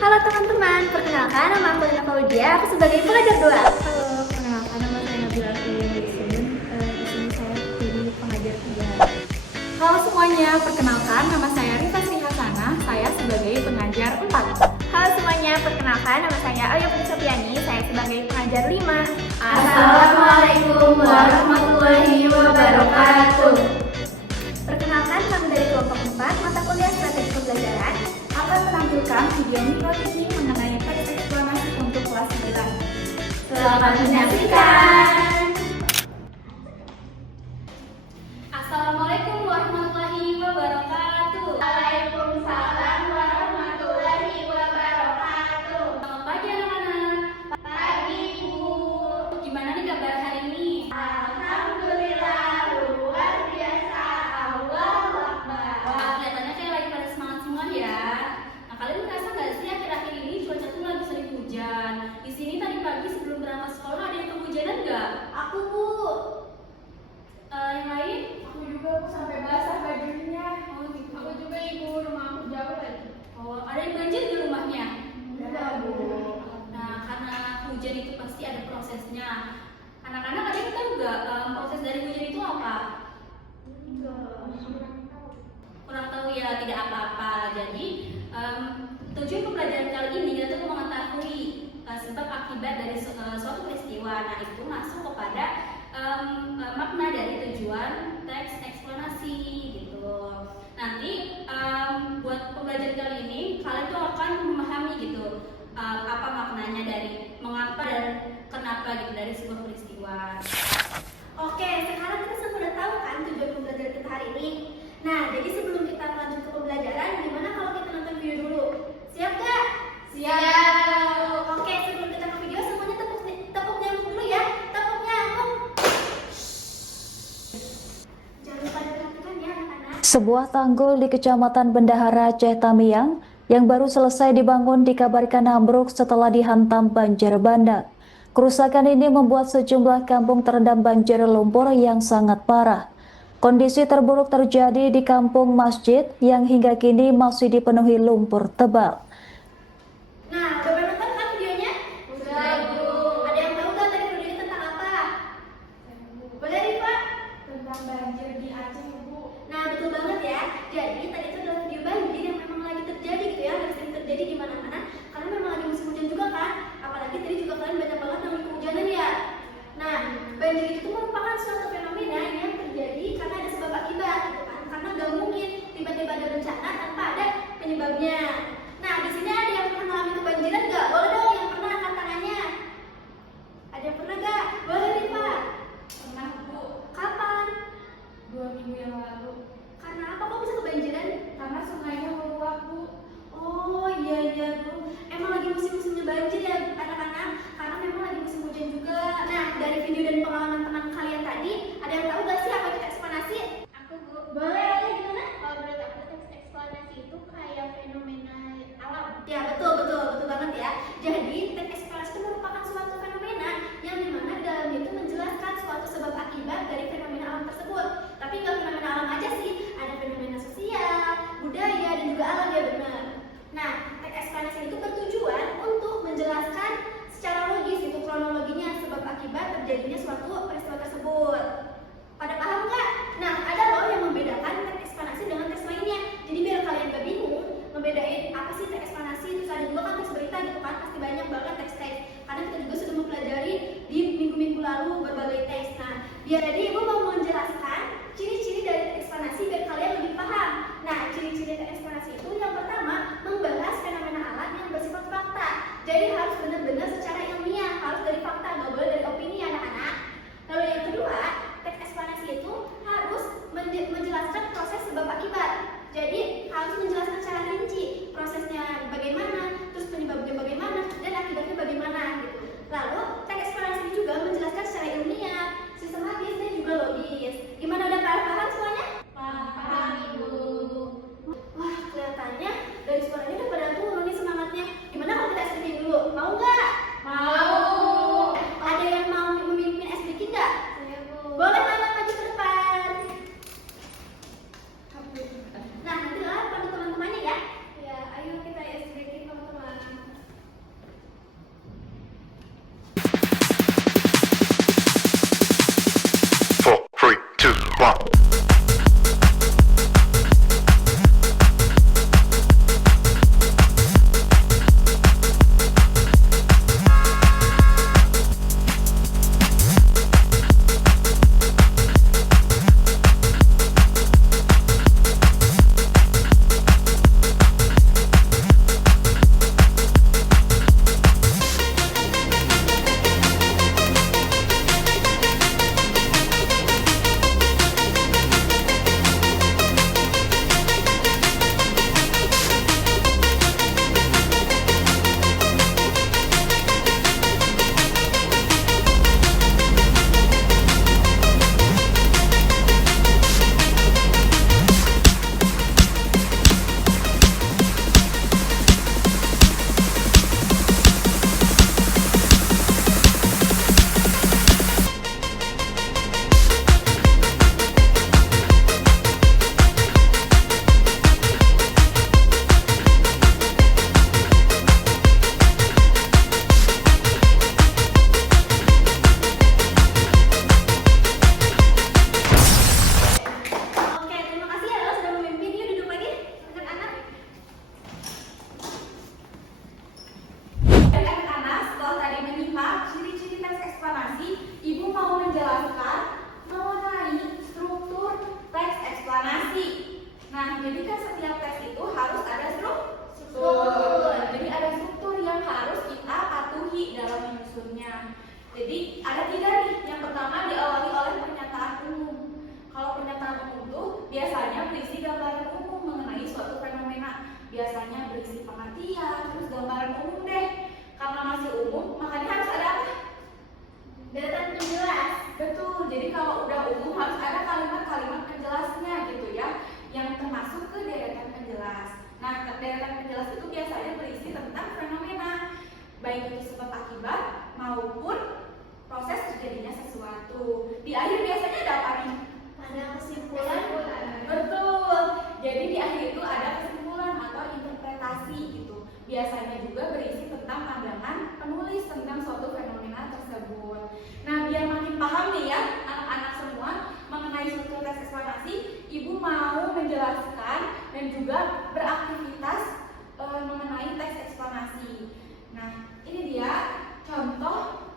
Halo teman-teman, perkenalkan nama aku Lina Faudia, aku sebagai pengajar doa. Halo, perkenalkan nama saya Nabila Fitriyasun. Di sini saya jadi pengajar 3. Halo semuanya, perkenalkan nama saya Rifa Sri Hasana, saya sebagai pengajar 4. Halo semuanya, perkenalkan nama saya Ayu Putri Sofiani, saya sebagai pengajar 5. Assalamualaikum warahmatullahi wabarakatuh. Perkenalkan kami dari kelompok 4 mata kuliah strategi pembelajaran Akan menampilkan video mikro teaching mengenai teks eksplanasi untuk kelas 9. Selamat menyaksikan. Assalamualaikum warahmatullahi wabarakatuh. Waalaikumsalam warahmatullahi wabarakatuh. Selamat pagi anak-anak. Pagi Bu. Gimana nih kabar hari ini? Alhamdulillah luar biasa. Allahu Akbar. Wah, kelihatannya kayak lagi pada semangat semua ya. Nah, kalian merasa nggak sih akhir-akhir ini cuaca tuh lagi sering hujan? Di sini tadi pagi sebelum berangkat sekolah ada yang kehujanan nggak? Aku Bu. Yang lain? Aku juga sampai basah bajunya. Oh, gitu. Aku juga ibu, rumah aku jauh lagi. Oh, ada yang banjir di rumahnya? Udah Bu. Nah, karena hujan itu pasti ada prosesnya. Anak-anak ada yang tahu nggak proses dari hujan itu apa? Kurang tahu ya, tidak apa-apa. Jadi tujuan pembelajaran kali ini kita tuh mengetahui sebab akibat dari suatu peristiwa. Nah, itu masuk kepada makna dari tujuan teks eksplanasi gitu. Nanti buat pembelajaran kali ini kalian tuh akan memahami gitu apa maknanya dari mengapa dan kenapa gitu dari sebuah peristiwa. Oke, sekarang kita semua udah tahu kan tujuan pembelajaran kita hari ini. Nah, jadi sebelum kita lanjut ke pembelajaran, gimana kalau kita nonton video dulu? Siap gak? Siap. Oke, sebelum kita ke video, semuanya tepuk nyamuk dulu ya. Tepuk nyamuk. Jangan lupa diperhatikan ya anak-anak. Sebuah tanggul di Kecamatan Bendahara, Aceh Tamiang yang baru selesai dibangun dikabarkan ambruk setelah dihantam banjir bandang. Kerusakan ini membuat sejumlah kampung terendam banjir lumpur yang sangat parah. Kondisi terburuk terjadi di kampung Masjid yang hingga kini masih dipenuhi lumpur tebal. Nah, udah pernah nonton kan videonya? Udah, Bu. Ada yang tahu gak tadi videonya tentang apa? Boleh Rifa? Tentang banjir di Aceh Bu. Nah, betul banget ya. Jadi tadi itu adalah video banjir yang memang lagi terjadi gitu ya, lagi sering terjadi di mana-mana. Karena memang lagi musim hujan juga kan. Apalagi tadi juga kalian banyak banget yang kehujanan ya. Nah, banjir itu merupakan suatu fenomena yang terjadi karena ada sebab akibat gitu kan. Karena gak mungkin tiba-tiba ada bencana tanpa ada penyebabnya. Nah, di sini ada yang pernah mengalami kebanjiran gak? Boleh dong yang pernah angkat tangannya. Ada yang pernah gak? Boleh Rifa. Pernah Bu, Kapan? 2 minggu yang lalu. Karena apa kok bisa kebanjiran? Karena sungainya meluap Bu. Oh iya Bu, emang lagi musim-musimnya banjir ya anak-anak, karena memang lagi musim hujan juga. Nah, dari video dan pengalaman teman kalian tadi, ada yang tahu gak sih apa itu eksplanasi? Aku Bu, Boleh, gimana? kalau menurut aku teks eksplanasi itu kayak fenomena alam. Ya betul banget ya. Jadi teks eksplanasi itu merupakan suatu fenomena yang dimana di dalamnya itu menjelaskan suatu sebab akibat dari fenomena alam tersebut. Tapi nggak fenomena alam aja sih, ada fenomena sosial, budaya dan juga alam ya benar. Nah, teks eksplanasi itu bertujuan untuk menjelaskan secara logis itu kronologinya sebab akibat terjadinya suatu peristiwa tersebut. Pada paham nggak? Nah, ada loh yang membedakan teks eksplanasi dengan teks lainnya. Jadi biar kalian gak bingung membedain apa sih teks eksplanasi, terus ada juga kan teks berita gitu kan, pasti banyak banget teks-teks. Karena kita juga sudah mempelajari di minggu-minggu lalu berbagai teks. Nah, biar jadi ibu mau menjelaskan ciri-ciri dari teks eksplanasi biar kalian lebih paham. Nah, ciri-ciri teks eksplanasi itu yang pertama membahas fenomena alam yang bersifat fakta. Jadi harus benar-benar secara ilmiah, harus dari fakta, nggak boleh dari opini anak-anak. Lalu yang kedua, teks eksplanasi itu harus menjelaskan proses sebab akibat. Jadi harus menjelaskan secara rinci prosesnya bagaimana, terus penyebabnya bagaimana, dan akibatnya bagaimana gitu. Lalu teks eksplanasi ini juga menjelaskan secara ilmiah, sistematis dan juga baik itu sebab akibat maupun proses terjadinya sesuatu. Di akhir biasanya ada apa nih? Ada kesimpulan. Betul. Jadi di akhir itu ada kesimpulan atau interpretasi gitu. Biasanya juga berisi tentang pandangan penulis tentang suatu fenomena tersebut. Nah, biar makin paham nih ya anak-anak semua mengenai struktur teks eksplanasi, Ibu mau menjelaskan dan juga beraktivitas mengenai teks eksplanasi. Nah, ini dia contoh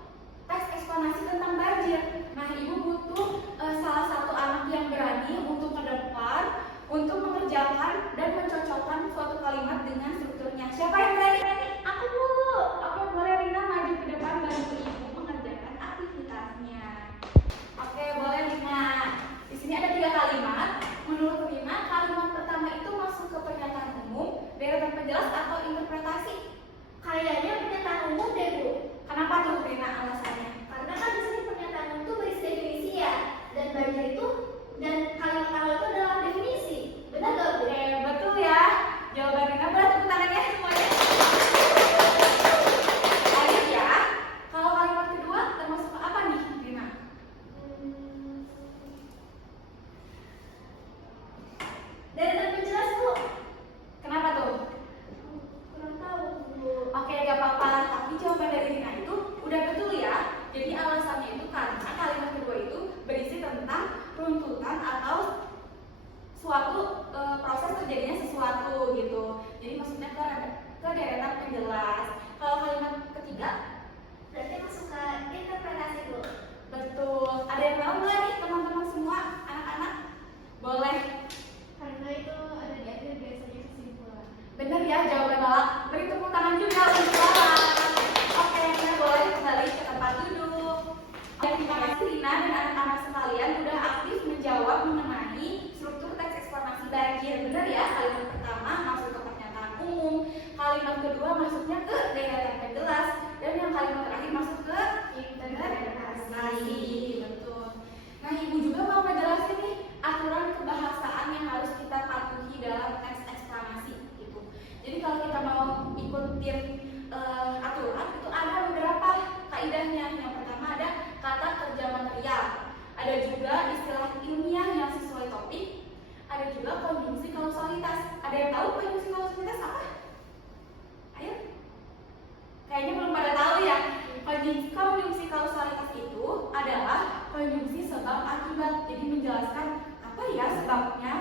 teks eksplanasi tentang banjir. Nah, Ibu butuh salah satu anak yang berani untuk ke depan untuk mengerjakan dan mencocokkan suatu kalimat dengan strukturnya. Siapa yang berani? Aku Bu. Oke, boleh Rina maju ke depan bantu Ibu mengerjakan aktivitasnya. Oke, boleh Rina. Di sini ada 3 kalimat. Menurut Rina, kalimat pertama itu masuk ke pernyataan umum, deretan penjelas atau interpretasi. Kayaknya pernyataan umum deh, Bu. Kenapa tuh Rina alasannya? Karena kan di sini pernyataan umum itu berisi definisi ya, dan banjir itu dan kalimat awal itu adalah definisi. Benar nggak, Bu? Betul ya. Jawaban Rina, boleh tepuk tangannya semuanya. Lanjut ya. Kalau kalimat kedua termasuk apa nih, Rina? Deretan penjelas, Bu. Kenapa tuh? Kurang tahu, Bu. Oke, gak apa-apa. Tapi jawaban dari Rina itu udah betul ya. Jadi alasannya itu karena kalimat kedua itu berisi tentang runtutan atau suatu proses terjadinya sesuatu gitu. Jadi maksudnya ke deretan penjelas. Kalau kalimat ketiga, Berarti masuk ke interpretasi, Bu. betul. Ada yang tahu nggak nih teman-teman semua, anak-anak? Boleh. Karena itu ada di akhir biasanya kesimpulan. Bener ya jawaban Lala. Beri tepuk tangan juga untuk Lala. Oke, Rina boleh kembali ke tempat duduk. Oke, terima kasih Rina dan anak-anak sekalian udah aktif menjawab mengenai struktur teks eksplanasi banjir. Bener ya, kalimat pertama masuk ke pernyataan umum, kalimat kedua masuknya ke deretan penjelas, dan yang kalimat terakhir masuk ke interpretasi. Betul. Nah, Ibu juga mau menjelaskan nih aturan kebahasaan yang harus kita patuhi dalam teks eksplanasi gitu. Jadi kalau kita mau ikutin aturan itu ada beberapa kaidahnya. Yang pertama ada kata kerja material, ada juga istilah ilmiah yang sesuai topik, ada juga konjungsi kausalitas. Ada yang tahu konjungsi kausalitas apa? Ayo. Kayaknya belum pada tahu ya. Konjungsi kausalitas itu adalah konjungsi sebab akibat. Jadi menjelaskan apa ya sebabnya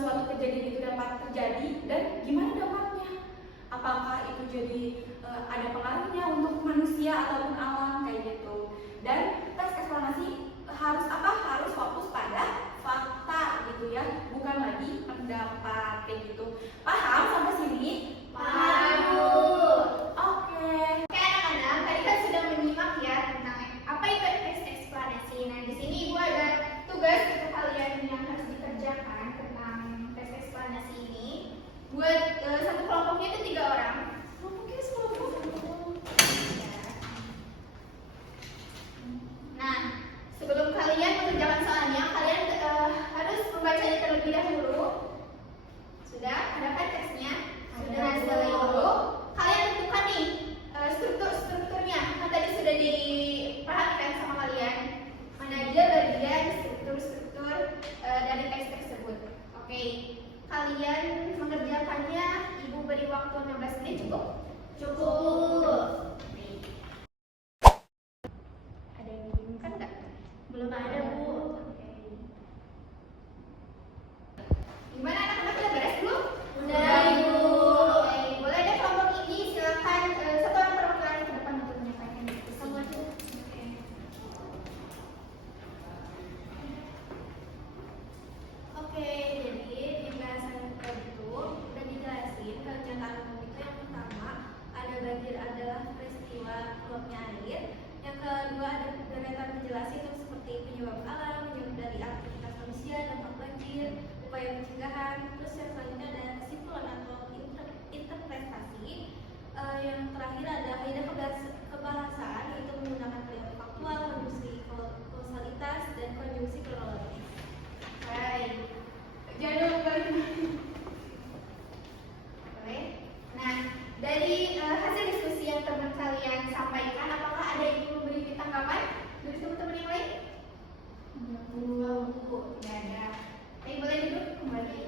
suatu kejadian itu dapat terjadi dan gimana dampaknya. Apakah itu jadi ada pengaruhnya untuk manusia ataupun alam kayak gitu. Dan teks eksplanasi harus apa? Harus fokus pada fakta gitu ya, bukan lagi pendapat kayak gitu. Paham sampai sini? Paham, Bu. Oke. Oke, anak-anak, tadi kan sudah menyimak ya tentang apa itu teks eksplanasi. Nah, di sini Ibu ada tugas untuk kalian yang harus dikerjakan tentang teks eksplanasi ini. Buat satu kelompoknya itu 3 orang. Kelompoknya sekelompok. Nah, sebelum kalian mengerjakan soalnya, kalian harus membacanya terlebih dahulu. Sudah? Ada kan teksnya? Sudah. Nah, setelah itu kalian tentukan nih strukturnya. Kan tadi sudah diperhatikan sama kalian. Mana aja bagian struktur dari teks tersebut. Oke. Kalian mengerjakannya, Ibu beri waktu 16 menit cukup? Cukup. Ada yang dibingungkan nggak? Belum ada, Bu. Oke. Gimana anak-anak udah beres belum? Udah, Ibu. Oke, boleh deh kelompok ini silakan satu orang perwakilan ke depan untuk menyampaikan diskusi. Kamu aja. Oke. Oke, jadi di bahasan tadi itu udah dijelasin pernyataan umum itu yang pertama ada banjir adalah peristiwa meluapnya air, yang kedua ada deretan penjelasan itu seperti penyebab alam, penyebab dari aktivitas manusia, dampak banjir, upaya pencegahan, terus yang selanjutnya ada kesimpulan atau interpretasi, yang terakhir ada kaidah kebahasaan yaitu menggunakan kalimat faktual, konjungsi kausalitas, dan konjungsi kronologis. Baik. Jangan balik. Boleh. Nah, dari hasil diskusi yang teman kalian sampaikan, apakah ada yang ingin memberi tanggapan dari teman-teman yang lain? Tidak ada. Boleh duduk kembali.